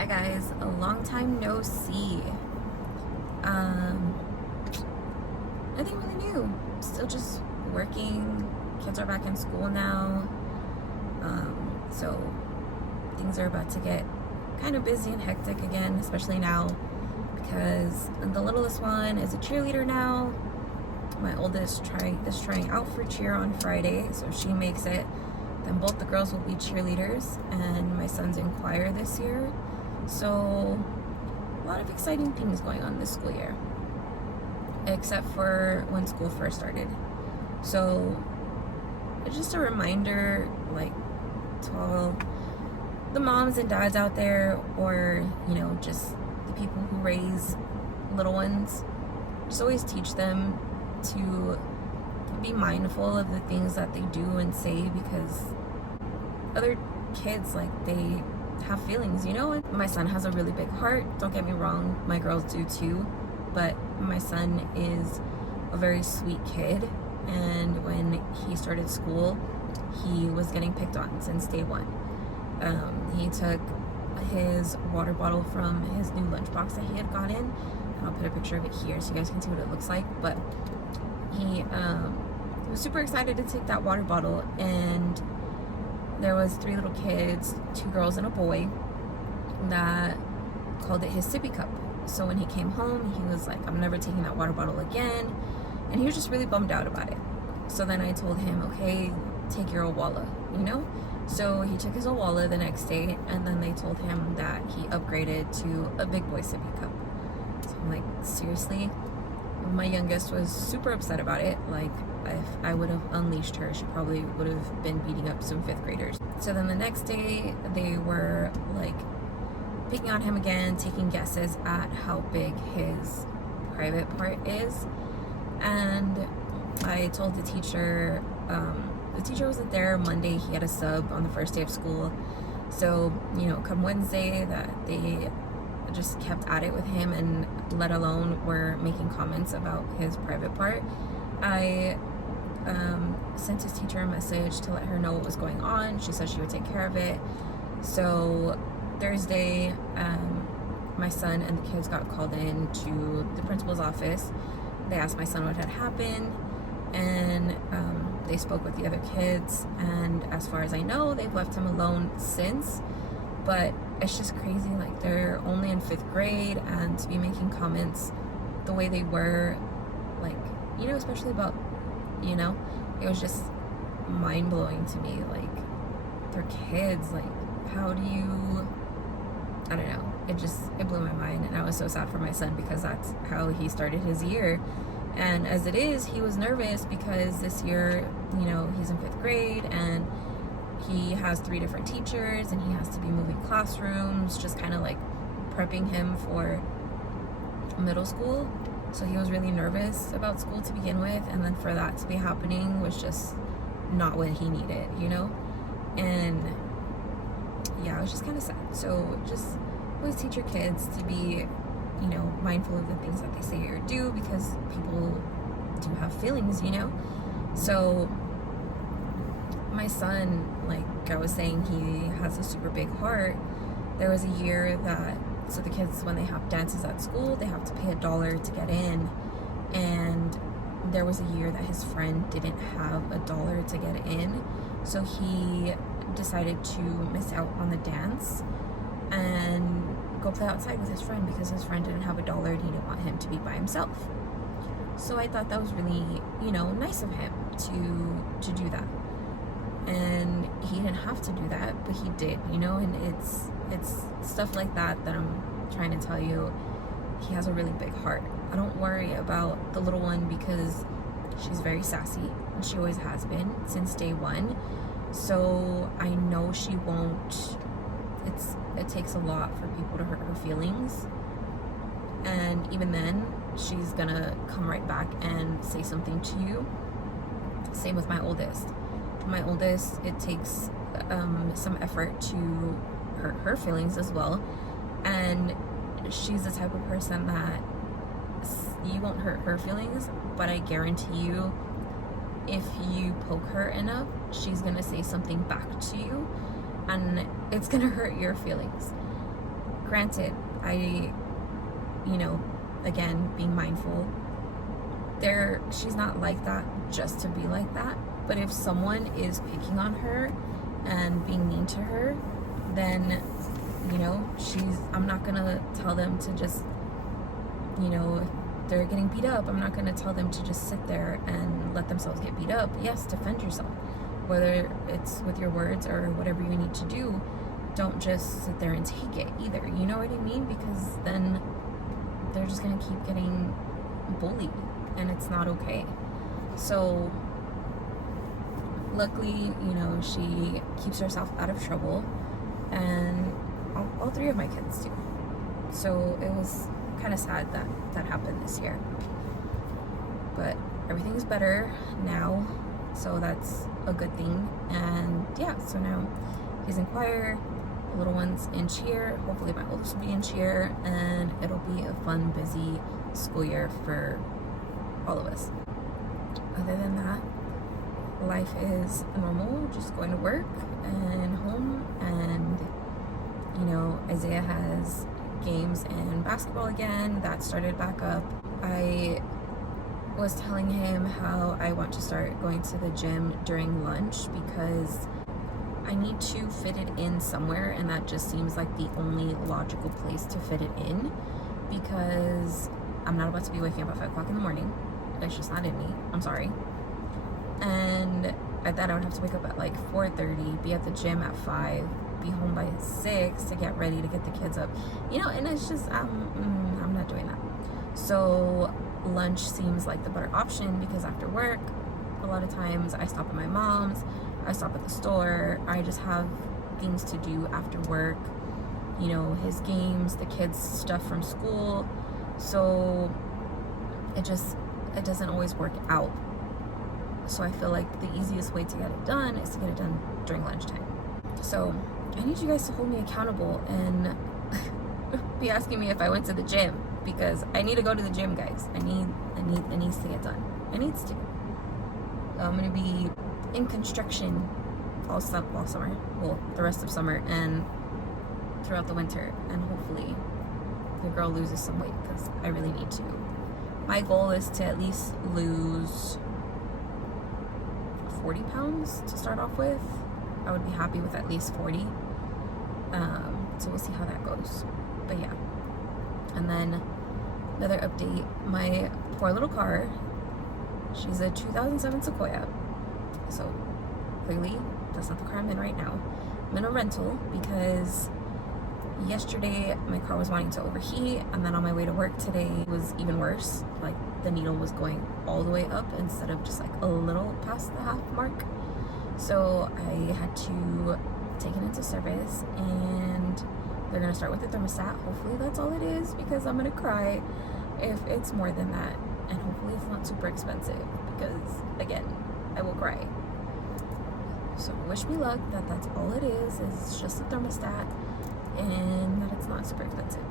Hi guys, a long time no see. Nothing really new. Still just working. Kids are back in school now. So things are about to get kind of busy and hectic again, especially now because the littlest one is a cheerleader now. My oldest is trying out for cheer on Friday, so if she makes it, then both the girls will be cheerleaders, and my son's in choir this year. So a lot of exciting things going on this school year, except for when school first started. So just a reminder, like, to all the moms and dads out there, or just the people who raise little ones, just always teach them to be mindful of the things that they do and say, because other kids, like, they have feelings, and my son has a really big heart, don't get me wrong, my girls do too, but my son is a very sweet kid, and when he started school, he was getting picked on since day one. He took his water bottle from his new lunchbox that he had gotten, and I'll put a picture of it here so you guys can see what it looks like, but he was super excited to take that water bottle, and there was 3 little kids, 2 girls and a boy, that called it his sippy cup. So when he came home, he was like, I'm never taking that water bottle again, and he was just really bummed out about it. So then I told him, okay, take your Owala, So he took his Owala the next day, and then they told him that he upgraded to a big boy sippy cup. So I'm like, seriously? My youngest was super upset about it. Like, if I would have unleashed her, she probably would have been beating up some 5th graders. So then the next day, they were like picking on him again, taking guesses at how big his private part is. And I told the teacher wasn't there Monday. He had a sub on the first day of school. So, come Wednesday, that they just kept at it with him, and let alone were making comments about his private part. I sent his teacher a message to let her know what was going on. She said she would take care of it. So Thursday, my son and the kids got called in to the principal's office. They asked my son what had happened, and they spoke with the other kids, and as far as I know, they've left him alone since. But it's just crazy, like, they're only in 5th grade, and to be making comments the way they were, like, especially about, it was just mind-blowing to me. Like, they're kids, like, how do you, I don't know, it blew my mind, and I was so sad for my son, because that's how he started his year. And as it is, he was nervous because this year, he's in 5th grade, and he has 3 different teachers, and he has to be moving classrooms, just kind of like prepping him for middle school. So he was really nervous about school to begin with, and then for that to be happening was just not what he needed, And yeah, it was just kind of sad. So just always teach your kids to be, mindful of the things that they say or do, because people do have feelings, So my son, like I was saying, he has a super big heart. There was a year that, so the kids, when they have dances at school, they have to pay $1 to get in, and there was a year that his friend didn't have $1 to get in, so he decided to miss out on the dance and go play outside with his friend, because his friend didn't have $1 and he didn't want him to be by himself. So I thought that was really, nice of him to do that. And he didn't have to do that, but he did, and it's stuff like that that I'm trying to tell you. He has a really big heart. I don't worry about the little one, because she's very sassy, and she always has been since day one. So I know she won't, it takes a lot for people to hurt her feelings, and even then she's gonna come right back and say something to you. Same with my oldest. My oldest, it takes some effort to hurt her feelings as well, and she's the type of person that you won't hurt her feelings, but I guarantee you, if you poke her enough, she's gonna say something back to you, and it's gonna hurt your feelings. granted, again, being mindful, she's not like that just to be like that. But if someone is picking on her and being mean to her, then, I'm not gonna tell them to just, if they're getting beat up, I'm not gonna tell them to just sit there and let themselves get beat up. Yes, defend yourself, whether it's with your words or whatever you need to do. Don't just sit there and take it either, you know what I mean? Because then they're just gonna keep getting bullied, and it's not okay. So luckily, she keeps herself out of trouble, and all three of my kids do. So it was kind of sad that happened this year, but everything's better now, so that's a good thing. And yeah, so now he's in choir, the little one's in cheer, hopefully my oldest will be in cheer, and it'll be a fun, busy school year for all of us. Other than that, life is normal, just going to work and home. And Isaiah has games in basketball again. That started back up. I was telling him how I want to start going to the gym during lunch because I need to fit it in somewhere, and that just seems like the only logical place to fit it in, because I'm not about to be waking up at 5 o'clock in the morning. It's just not in me. I'm sorry. And I thought I would have to wake up at like 4:30, be at the gym at 5, be home by 6 to get ready to get the kids up, and it's just, I'm not doing that. So lunch seems like the better option, because after work, a lot of times I stop at my mom's, I stop at the store, I just have things to do after work, his games, the kids' stuff from school. So it doesn't always work out. So I feel like the easiest way to get it done is to get it done during lunchtime. So I need you guys to hold me accountable and be asking me if I went to the gym, because I need to go to the gym, guys. It needs to get done. It needs to. I'm gonna be in construction all summer, well, the rest of summer and throughout the winter, and hopefully your girl loses some weight, because I really need to. My goal is to at least lose 40 pounds to start off with. I would be happy with at least 40. So we'll see how that goes. But yeah. And then another update, my poor little car, she's a 2007 Sequoia. So clearly that's not the car I'm in right now. I'm in a rental because yesterday my car was wanting to overheat, and then on my way to work today it was even worse. Like the needle was going all the way up instead of just like a little past the half mark. So I had to take it into service, and they're gonna start with the thermostat. Hopefully that's all it is, because I'm gonna cry if it's more than that, and hopefully it's not super expensive, because again, I will cry. So wish me luck that that's all it is just a thermostat, and that it's not super expensive.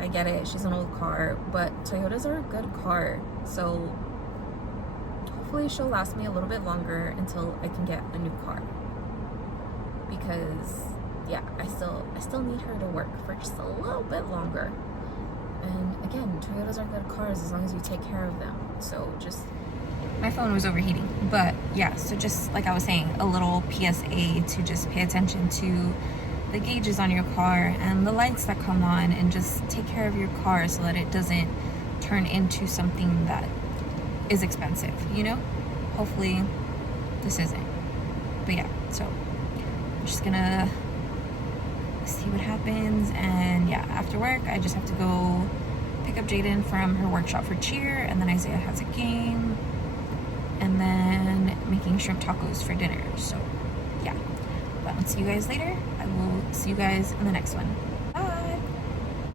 I get it, she's an old car, but Toyotas are a good car, so hopefully she'll last me a little bit longer until I can get a new car, because yeah, I still need her to work for just a little bit longer. And again, Toyotas are good cars as long as you take care of them. So just, my phone was overheating, but yeah, so just like I was saying, a little PSA to just pay attention to the gauges on your car and the lights that come on, and just take care of your car so that it doesn't turn into something that is expensive, Hopefully this isn't. But yeah, so I'm just gonna see what happens. And yeah, after work I just have to go pick up Jaden from her workshop for cheer, and then Isaiah has a game, and then making shrimp tacos for dinner. So yeah, but I'll see you guys later. I will see you guys in the next one.